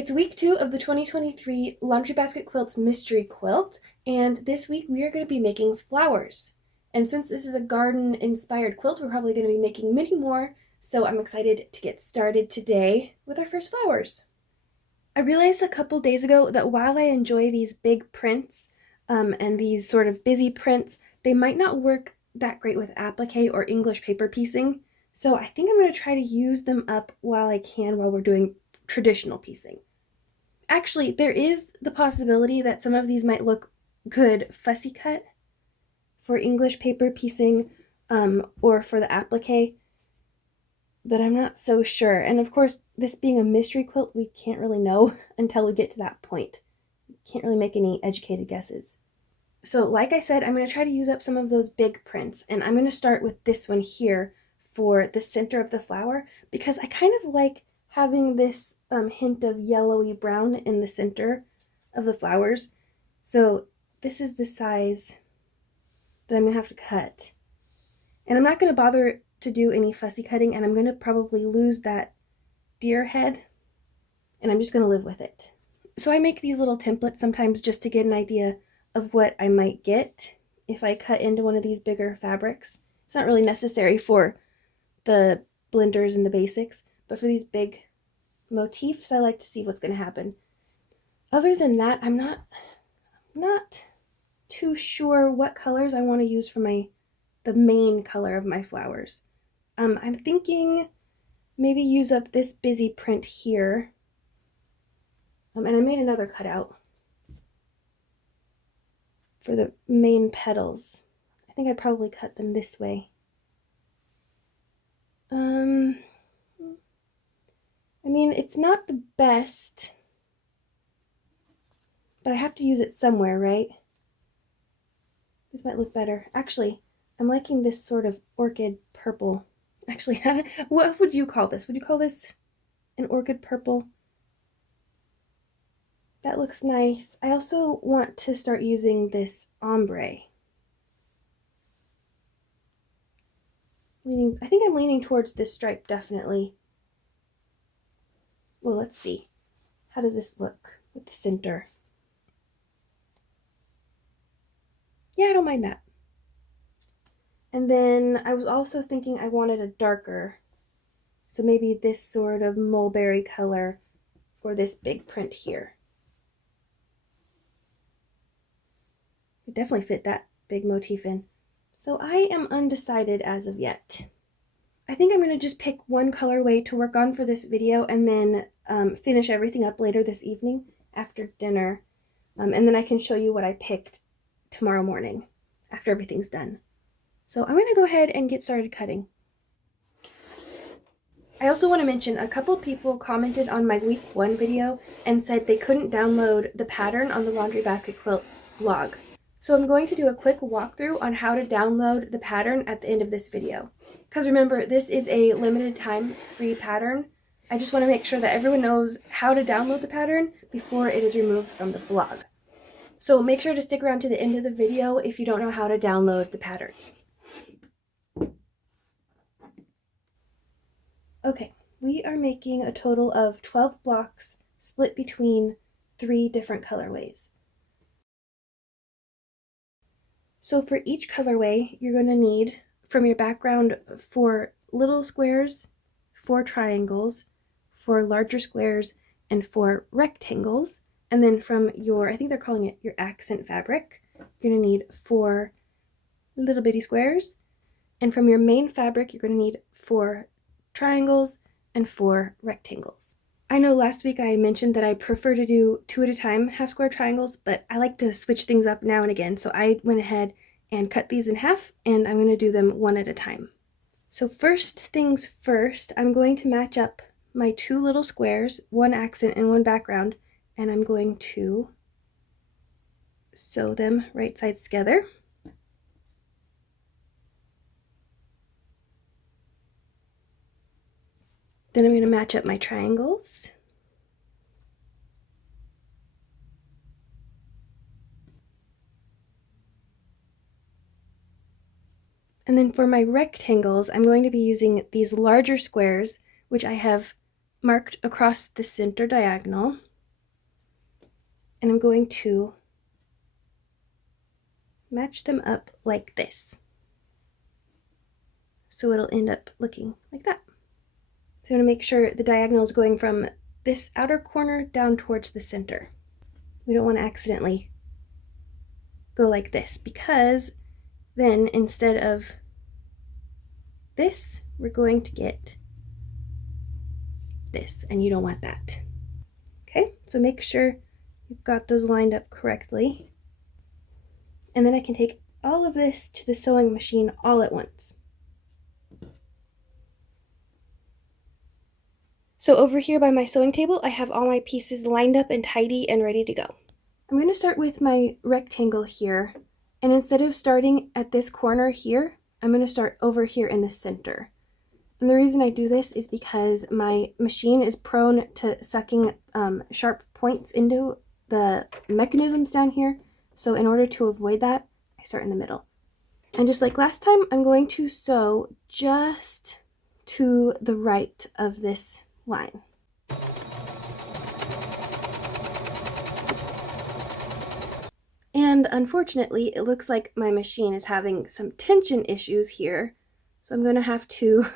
It's week 2 of the 2023 Laundry Basket Quilts Mystery Quilt, and this week we are going to be making flowers. And since this is a garden-inspired quilt, we're probably going to be making many more, so I'm excited to get started today with our first flowers. I realized a couple days ago that while I enjoy these big prints and these sort of busy prints, they might not work that great with applique or English paper piecing, so I think I'm going to try to use them up while I can while we're doing traditional piecing. Actually, there is the possibility that some of these might look good fussy cut for English paper piecing or for the applique, but I'm not so sure. And of course, this being a mystery quilt, we can't really know until we get to that point. We can't really make any educated guesses. So like I said, I'm going to try to use up some of those big prints, and I'm going to start with this one here for the center of the flower because I kind of like having this hint of yellowy brown in the center of the flowers. So this is the size that I'm going to have to cut. And I'm not going to bother to do any fussy cutting, and I'm going to probably lose that deer head, and I'm just going to live with it. So I make these little templates sometimes just to get an idea of what I might get if I cut into one of these bigger fabrics. It's not really necessary for the blenders and the basics, but for these big motifs, I like to see what's going to happen. Other than that, I'm not too sure what colors I want to use for the main color of my flowers. I'm thinking maybe use up this busy print here. And I made another cutout for the main petals. I think I'd probably cut them this way. I mean, it's not the best, but I have to use it somewhere, right? This might look better. Actually, I'm liking this sort of orchid purple. Actually, what would you call this? Would you call this an orchid purple? That looks nice. I also want to start using this ombre. I think I'm leaning towards this stripe, definitely. Well, let's see. How does this look with the center? Yeah, I don't mind that. And then I was also thinking I wanted a darker, so maybe this sort of mulberry color for this big print here. It definitely fit that big motif in. So I am undecided as of yet. I think I'm going to just pick one colorway to work on for this video and then finish everything up later this evening after dinner. And then I can show you what I picked tomorrow morning after everything's done. So I'm going to go ahead and get started cutting. I also want to mention a couple people commented on my week 1 video and said they couldn't download the pattern on the Laundry Basket Quilts blog. So I'm going to do a quick walkthrough on how to download the pattern at the end of this video. Because remember, this is a limited time free pattern. I just want to make sure that everyone knows how to download the pattern before it is removed from the blog. So make sure to stick around to the end of the video if you don't know how to download the patterns. Okay, we are making a total of 12 blocks split between 3 different colorways. So for each colorway, you're going to need, from your background, 4 little squares, 4 triangles, 4 larger squares, and 4 rectangles. And then from your, I think they're calling it your accent fabric, you're going to need 4 little bitty squares. And from your main fabric, you're going to need 4 triangles and 4 rectangles. I know last week I mentioned that I prefer to do 2 at a time half square triangles, but I like to switch things up now and again, so I went ahead and cut these in half, and I'm going to do them 1 at a time. So first things first, I'm going to match up my 2 little squares, 1 accent and 1 background, and I'm going to sew them right sides together. Then I'm going to match up my triangles. And then for my rectangles, I'm going to be using these larger squares, which I have marked across the center diagonal. and I'm going to match them up like this. So it'll end up looking like that. So I'm going to make sure the diagonal is going from this outer corner down towards the center. We don't want to accidentally go like this, because then instead of this, we're going to get this, and you don't want that. Okay, so make sure you've got those lined up correctly. And then I can take all of this to the sewing machine all at once. So over here by my sewing table, I have all my pieces lined up and tidy and ready to go. I'm going to start with my rectangle here, and instead of starting at this corner here, I'm going to start over here in the center. And the reason I do this is because my machine is prone to sucking sharp points into the mechanisms down here. So in order to avoid that, I start in the middle. And just like last time, I'm going to sew just to the right of this line. And unfortunately, it looks like my machine is having some tension issues here. So I'm going to have to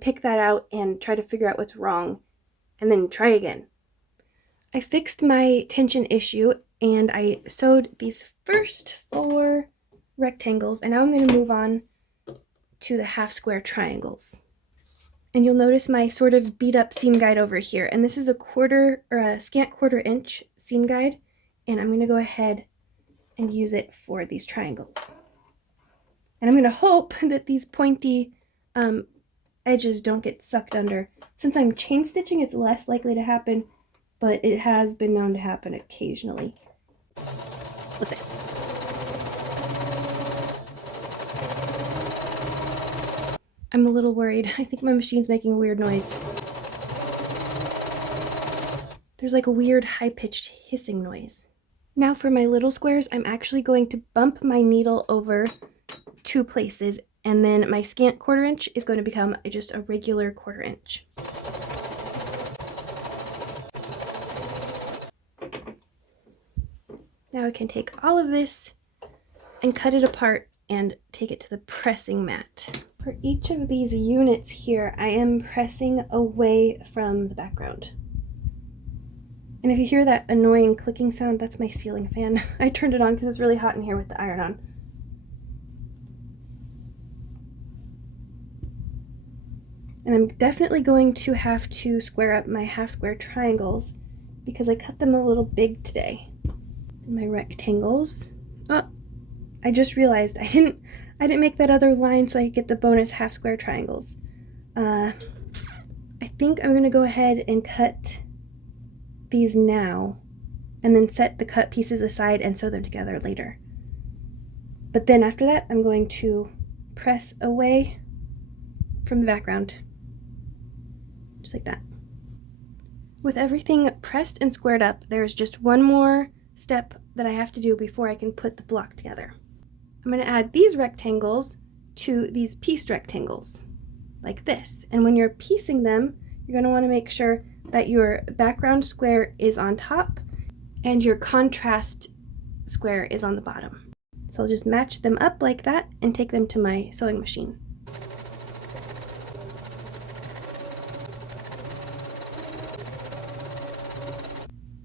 pick that out and try to figure out what's wrong, and then try again. I fixed my tension issue, and I sewed these first 4 rectangles, and now I'm going to move on to the half square triangles. And you'll notice my sort of beat up seam guide over here, and this is a scant quarter inch seam guide, and I'm going to go ahead and use it for these triangles. And I'm going to hope that these pointy edges don't get sucked under. Since I'm chain stitching, it's less likely to happen, but it has been known to happen occasionally. Let's see. I'm a little worried. I think my machine's making a weird noise. There's like a weird high-pitched hissing noise. Now for my little squares, I'm actually going to bump my needle over 2 places, and then my scant quarter inch is going to become just a regular quarter inch. Now I can take all of this and cut it apart and take it to the pressing mat. For each of these units here, I am pressing away from the background. And if you hear that annoying clicking sound, that's my ceiling fan. I turned it on because it's really hot in here with the iron on. And I'm definitely going to have to square up my half square triangles because I cut them a little big today. And my rectangles. Oh, I just realized I didn't make that other line so I could get the bonus half square triangles. I think I'm gonna go ahead and cut these now and then set the cut pieces aside and sew them together later. But then after that, I'm going to press away from the background, just like that. With everything pressed and squared up, there's just one more step that I have to do before I can put the block together. I'm going to add these rectangles to these pieced rectangles, like this. And when you're piecing them, you're going to want to make sure that your background square is on top and your contrast square is on the bottom. So I'll just match them up like that and take them to my sewing machine.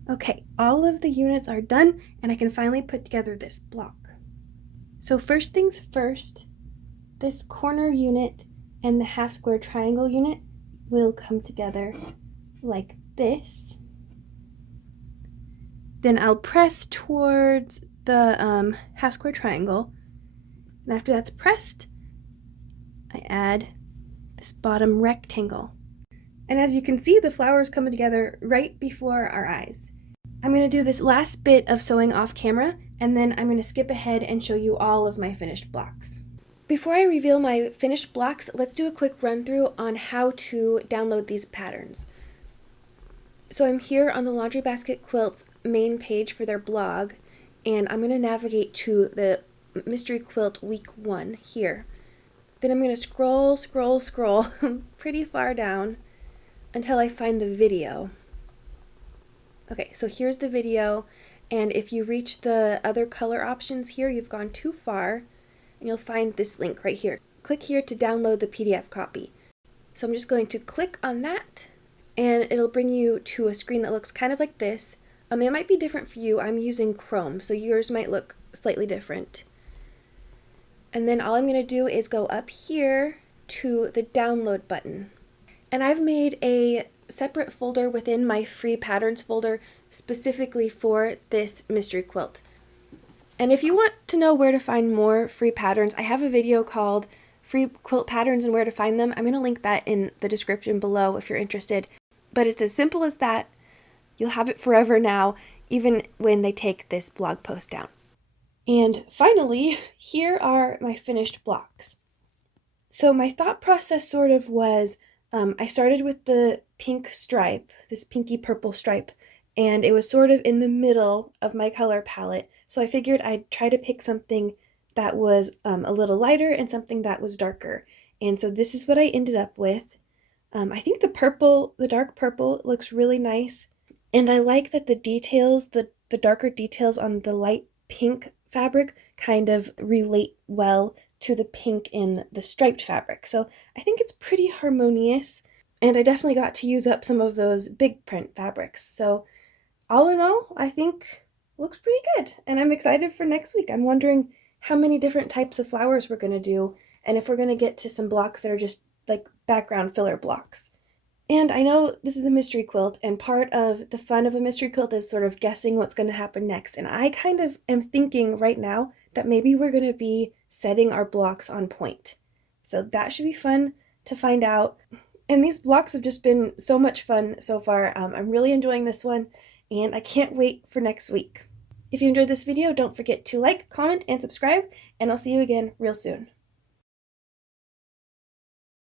Okay, all of the units are done and I can finally put together this block. So first things first, this corner unit and the half square triangle unit will come together like this. Then I'll press towards the half square triangle, and after that's pressed, I add this bottom rectangle. And as you can see, the flowers coming together right before our eyes. I'm going to do this last bit of sewing off camera, and then I'm going to skip ahead and show you all of my finished blocks. Before I reveal my finished blocks, let's do a quick run through on how to download these patterns. So I'm here on the Laundry Basket Quilts main page for their blog, and I'm going to navigate to the Mystery Quilt Week 1 here. Then I'm going to scroll pretty far down until I find the video. Okay, so here's the video, And if you reach the other color options here, you've gone too far, and you'll find this link right here. Click here to download the PDF copy. So I'm just going to click on that, and it'll bring you to a screen that looks kind of like this. It might be different for you. I'm using Chrome, so yours might look slightly different. And then all I'm going to do is go up here to the download button. And I've made a separate folder within my free patterns folder specifically for this mystery quilt. And if you want to know where to find more free patterns, I have a video called Free Quilt Patterns and Where to Find Them. I'm going to link that in the description below if you're interested. But it's as simple as that. You'll have it forever now, even when they take this blog post down. And finally, here are my finished blocks. So my thought process sort of was, I started with the pink stripe, this pinky purple stripe, and it was sort of in the middle of my color palette. So I figured I'd try to pick something that was a little lighter and something that was darker. And so this is what I ended up with. I think the dark purple looks really nice. And I like that the details, the darker details on the light pink fabric kind of relate well to the pink in the striped fabric. So I think it's pretty harmonious, and I definitely got to use up some of those big print fabrics. So all in all, I think looks pretty good, and I'm excited for next week. I'm wondering how many different types of flowers we're going to do, and if we're going to get to some blocks that are just like background filler blocks. And I know this is a mystery quilt, and part of the fun of a mystery quilt is sort of guessing what's going to happen next. And I kind of am thinking right now that maybe we're going to be setting our blocks on point. So that should be fun to find out. And these blocks have just been so much fun so far. I'm really enjoying this one, and I can't wait for next week. If you enjoyed this video, don't forget to like, comment, and subscribe, and I'll see you again real soon.